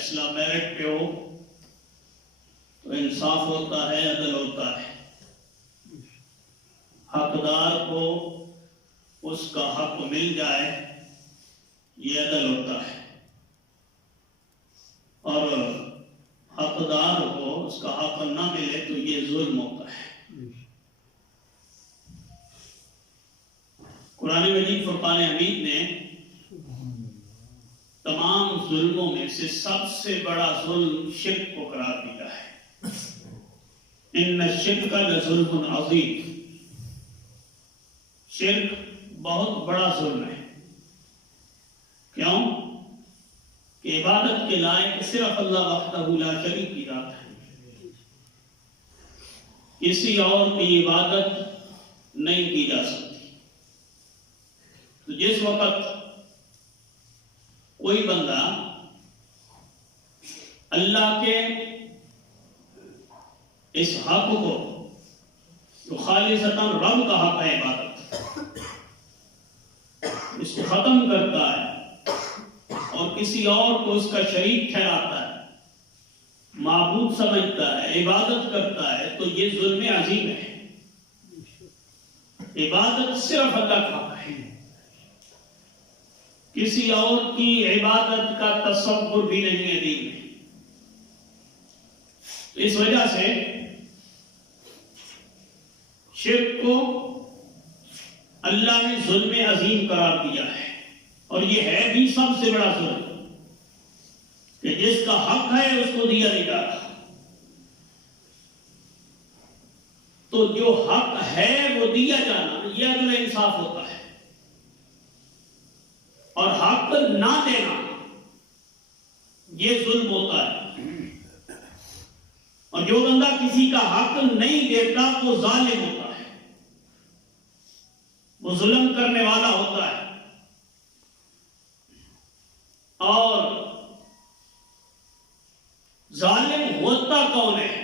فیصلہ میرٹ پہ ہو تو انصاف ہوتا ہے، عدل ہوتا ہے، حقدار کو اس کا حق مل جائے یہ عدل ہوتا ہے، اور حقدار کو اس کا حق نہ ملے تو یہ ظلم ہوتا ہے۔ قرآن مجید فرقان حمید نے تمام ظلموں میں سے سب سے بڑا ظلم شرک کو قرار دیا ہے۔ ان الشرک لظلم عظیم، شرک بہت بڑا ظلم ہے۔ کیوں؟ کہ عبادت کے لائق صرف اللہ وحدہ لا شریک کی ذات ہے، کسی اور کی عبادت نہیں کی جا سکتی۔ تو جس وقت کوئی بندہ اللہ کے اس حق کو جو خالصتاً رب کا حق ہے عبادت، اس کو ختم کرتا ہے اور کسی اور کو اس کا شریک ٹھہراتا ہے، معبود سمجھتا ہے، عبادت کرتا ہے، تو یہ ظلم عظیم ہے۔ عبادت صرف اللہ کا حق ہے، کسی اور کی عبادت کا تصور بھی نہیں ہے دین میں۔ اس وجہ سے شرک کو اللہ نے ظلم عظیم قرار دیا ہے، اور یہ ہے بھی سب سے بڑا ظلم کہ جس کا حق ہے اس کو دیا نہیں جا رہا۔ تو جو حق ہے وہ دیا جانا یہ عدل انصاف ہوتا ہے، اور حق نہ دینا یہ ظلم ہوتا ہے۔ اور جو بندہ کسی کا حق نہیں دیتا وہ ظالم ہوتا ہے، وہ ظلم کرنے والا ہوتا ہے۔ اور ظالم ہوتا کون ہے؟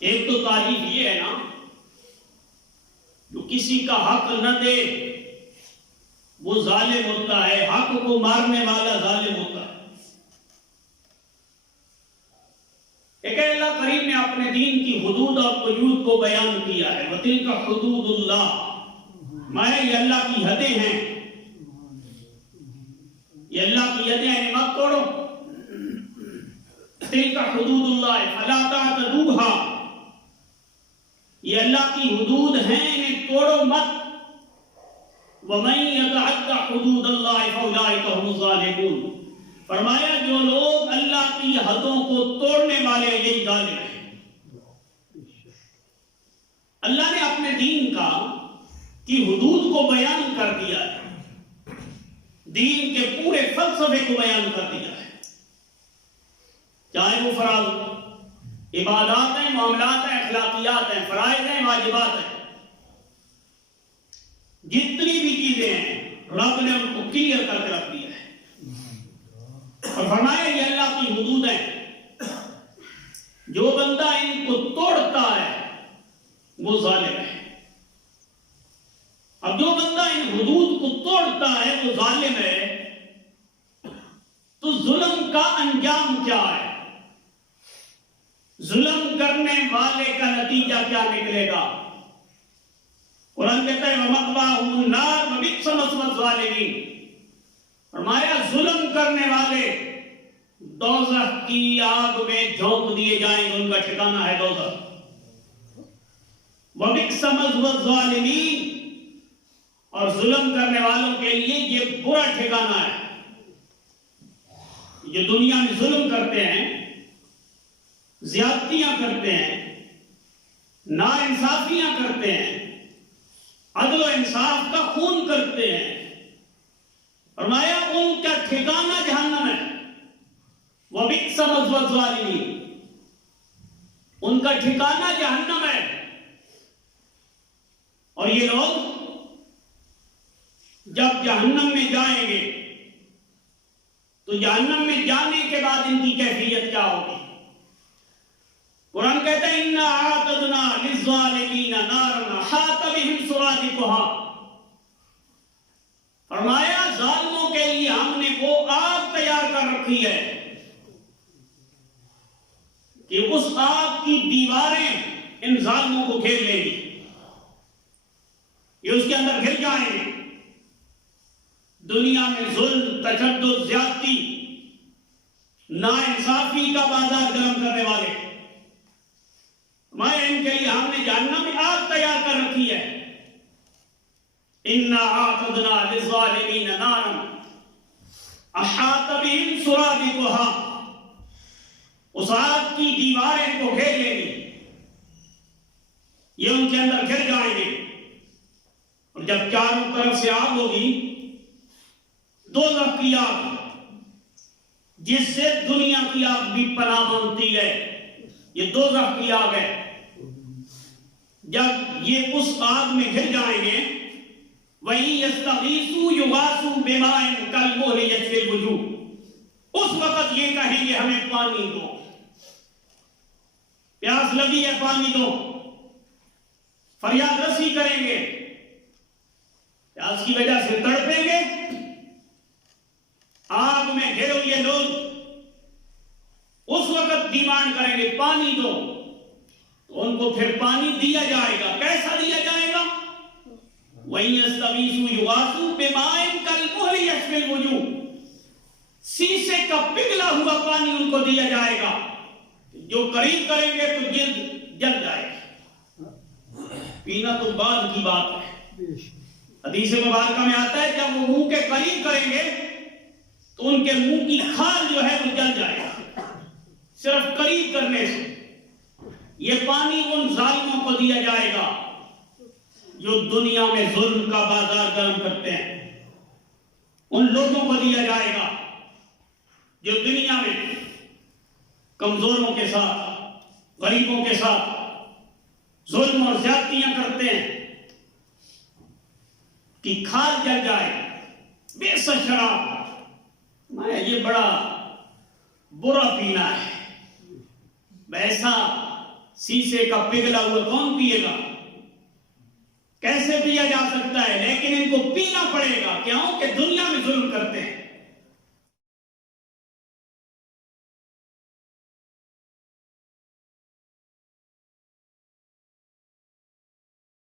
ایک تو تعریف یہ ہے نا، جو کسی کا حق نہ دے وہ ظالم ہوتا ہے، حق کو مارنے والا ظالم ہوتا ہے۔ ایک اللہ کریم نے اپنے دین کی حدود اور قیود کو بیان کیا ہے، وَتِلْكَ حُدُودُ اللَّهِ، مایا یہ اللہ کی حدیں ہیں، یہ اللہ کی حدیں ہیں، مت توڑو۔ تِلْكَ حُدُودُ اللَّهِ فَلَا تَعْتَدُوهَا، یہ اللہ کی حدود ہیں، انہیں توڑو مت۔ وَمَن يَتَعَدَّ حُدُودَ اللَّهِ فَأُولَٰئِكَ هُمُ الظَّالِمُونَ، فرمایا جو لوگ اللہ کی حدوں کو توڑنے والے یہی ظالم ہیں۔ اللہ نے اپنے دین کی حدود کو بیان کر دیا ہے، دین کے پورے فلسفے کو بیان کر دیا ہے، چاہے وہ فرائض عبادات ہیں، معاملات ہیں، اخلاقیات ہیں، فرائض ہیں، واجبات ہیں، جتنی بھی چیزیں ہیں رب نے ان کو کلیئر کر کے رکھ دیا ہے، اور فرمایا یہ اللہ کی حدود ہیں، جو بندہ ان کو توڑتا ہے وہ ظالم ہے۔ اب جو بندہ ان حدود کو توڑتا ہے وہ ظالم ہے، تو ظلم کا انجام کیا ہے؟ ظلم کرنے والے کا نتیجہ کیا نکلے گا؟ قرآن کہتا ہے وَمَأْوَاهُمُ النَّارُ وَبِئْسَ مَثْوَى الظَّالِمِينَ، فرمایا ظلم کرنے والے دوزخ کی آگ میں جھونک دیے جائیں گے، ان کا ٹھکانہ ہے دوزخ۔ وَبِئْسَ مَثْوَى الظَّالِمِينَ، اور ظلم کرنے والوں کے لیے یہ برا ٹھکانہ ہے۔ یہ دنیا میں ظلم کرتے ہیں، زیادتیاں کرتے ہیں، ناانصافیاں کرتے ہیں، عدل و انصاف کا خون کرتے ہیں، فرمایا ان کا ٹھکانہ جہنم ہے۔ وَبِئْسَ مَثْوَى الظَّالِمِينَ، ان کا ٹھکانہ جہنم ہے۔ اور یہ لوگ جب جہنم میں جائیں گے تو جہنم میں جانے کے بعد ان کی کیفیت کیا ہوگی؟ قرآن کہتا ہے اِنَّا أَعْتَدْنَا لِلظَّالِمِينَ نَارًا أَحَاطَ بِهِمْ سُرَادِقُهَا، فرمایا ظالموں کے لیے ہم نے وہ آگ تیار کر رکھی ہے کہ اس آگ کی دیواریں ان ظالموں کو گھیر لیں گی، یہ اس کے اندر گر جائیں گے۔ دنیا میں ظلم، تشدد، زیادتی، ناانصافی کا بازار گرم کرنے والے، میں ان کے لیے ہم نے جہنم میں آگ تیار کر رکھی ہے۔ اِنَّا أَعْتَدْنَا لِلظَّالِمِينَ نَارًا أَحَاطَ بِهِمْ سُرَادِقُهَا، اس آگ کی دیواریں کو گھیر لیں گی، یہ ان کے اندر گر جائیں گے، اور جب چاروں طرف سے آگ ہوگی، دوزخ کی آگ جس سے دنیا کی آگ بھی پناہ مانگتی ہے، یہ دوزخ کی آگ ہے۔ جب یہ اس آگ میں گر جائیں گے، وَإِن يَسْتَغِيثُوا يُغَاثُوا بِمَاءٍ كَالْمُهْلِ يَشْوِي الْوُجُوهَ، اس وقت یہ کہیں گے ہمیں پانی دو، پیاس لگی ہے پانی دو، فریاد رسی کریں گے، پیاس کی وجہ سے تڑپیں گے، آگ میں گھرے ہوئے لوگ اس وقت ڈیمانڈ کریں گے پانی دو، تو ان کو پھر پانی دیا جائے گا۔ کیسا دیا جائے گا؟ وَإِن يَسْتَغِيثُوا يُغَاثُوا بِمَاءٍ كَالْمُهْلِ يَشْوِي الْوُجُوهَ، سیسے کا پگھلا ہوا پانی ان کو دیا جائے گا، جو قریب کریں گے تو جلد جل جائے گا۔ پینا تو بعد کی بات ہے، حدیث مبارکہ میں آتا ہے جب وہ منہ کے قریب کریں گے تو ان کے منہ کی کھال جو ہے وہ جل جائے گا، صرف قریب کرنے سے۔ یہ پانی ان ظالموں کو دیا جائے گا جو دنیا میں ظلم کا بازار گرم کرتے ہیں، ان لوگوں کو دیا جائے گا جو دنیا میں کمزوروں کے ساتھ، غریبوں کے ساتھ ظلم اور زیادتیاں کرتے ہیں، کہ کھال جل جائے، بے شراب، میں یہ بڑا برا پینا ہے، ویسا سیسے کا پگھلا ہوا کون پیے گا؟ کیسے پیا جا سکتا ہے؟ لیکن ان کو پینا پڑے گا، کیوں کہ دنیا میں ظلم کرتے